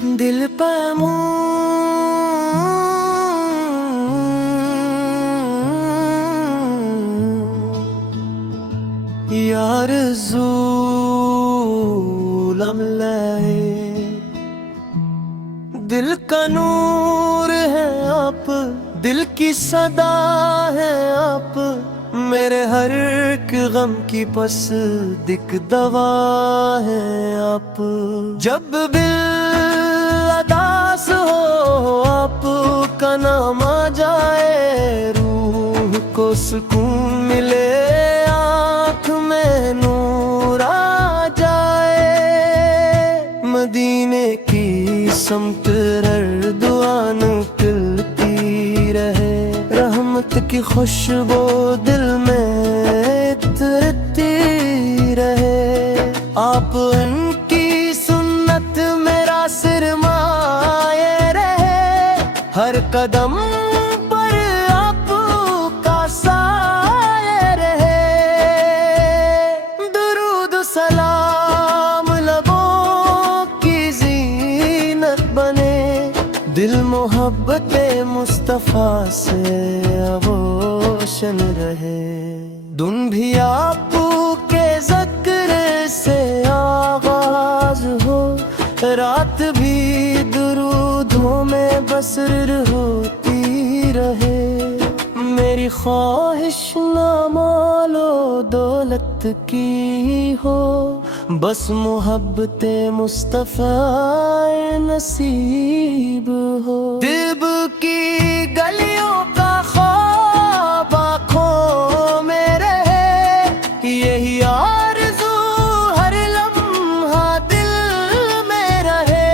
دل پہ یار ظلم لائے، دل کا نور ہے آپ، دل کی صدا ہے آپ، میرے ہر ایک غم کی پس دکھ دوا ہے آپ۔ جب دل اداس ہو آپ کا نام آ جائے، روح کو سکون ملے، آنکھ میں نور آ جائے، مدینے کی سمت اردوان کھلتی رہے، رحمت کی خوشبو دل میں اترتی رہے، آپ ان کی سنت میرا سرمایہ رہے، ہر قدم پر آپ کا سایہ رہے، درود سلام لبوں کی زینت بنے، دل محبت مصطفیٰ سے روشن رہے، دن بھی آپ کے ذکر سے آغاز ہو، رات بھی درودوں میں بسر ہوتی رہے، میری خواہش نہ مال و دولت کی ہو، بس محبت مصطفیٰ نصیب ہو، دل کی گلیوں کا خواب آنکھوں میں رہے، یہی آرزو ہر لمحہ دل میں رہے،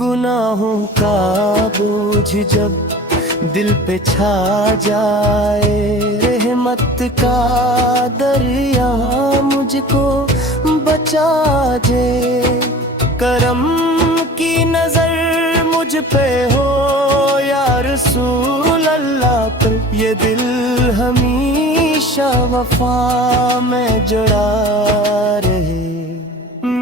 گناہوں کا بوجھ جب دل پہ چھا جائے، رحمت کا دریا مجھ کو بچا دے، کرم کی نظر مجھ پہ ہو یا رسول اللہ پر، یہ دل ہمیشہ وفا میں جڑا رہے،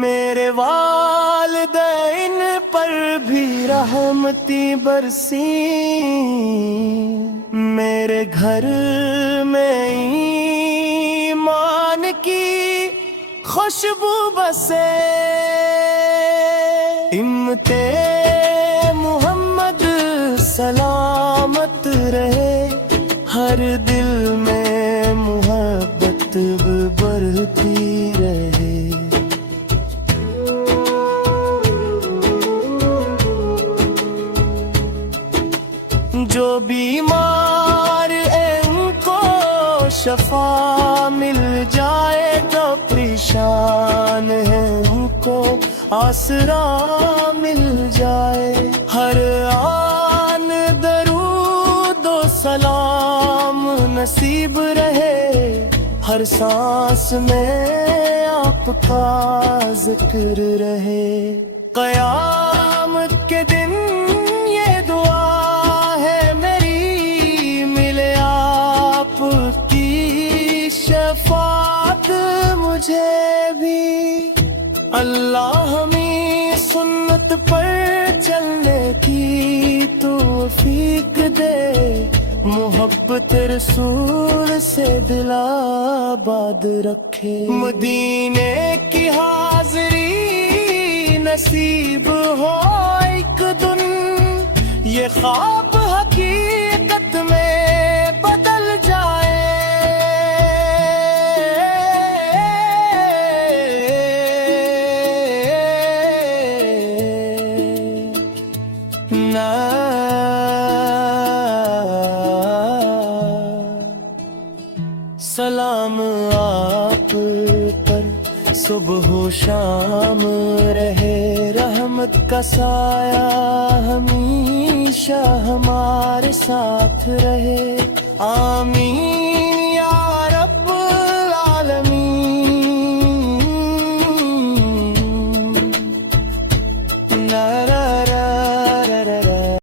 میرے والدین پر بھی رحمتی برسی، میرے گھر میں ایمان کی خوشبو بسے، امت محمد سلامت رہے، ہر دل میں محبت بڑھتی رہے، جو بیمار ہیں ان کو شفا مل جائے، تو پریشان ہیں ان کو آسرا مل جائے، ہر آن درود و سلام نصیب رہے، ہر سانس میں آپ کا ذکر رہے، قیامت کے دن یہ دعا ہے میری، ملے آپ کی شفاعت مجھے بھی، اللہ ہمیں سنت پر چلنے کی توفیق دے، محبت رسول سے دل آباد رکھے، مدینے کی حاضری نصیب ہو ایک دن، یہ خواب حقیقت میں بدل جائے، سلام آپ پر صبح و شام رہے، رحمت کا سایہ ہمیشہ ہمارے ساتھ رہے، آمین یا رب العالمین، نعرہ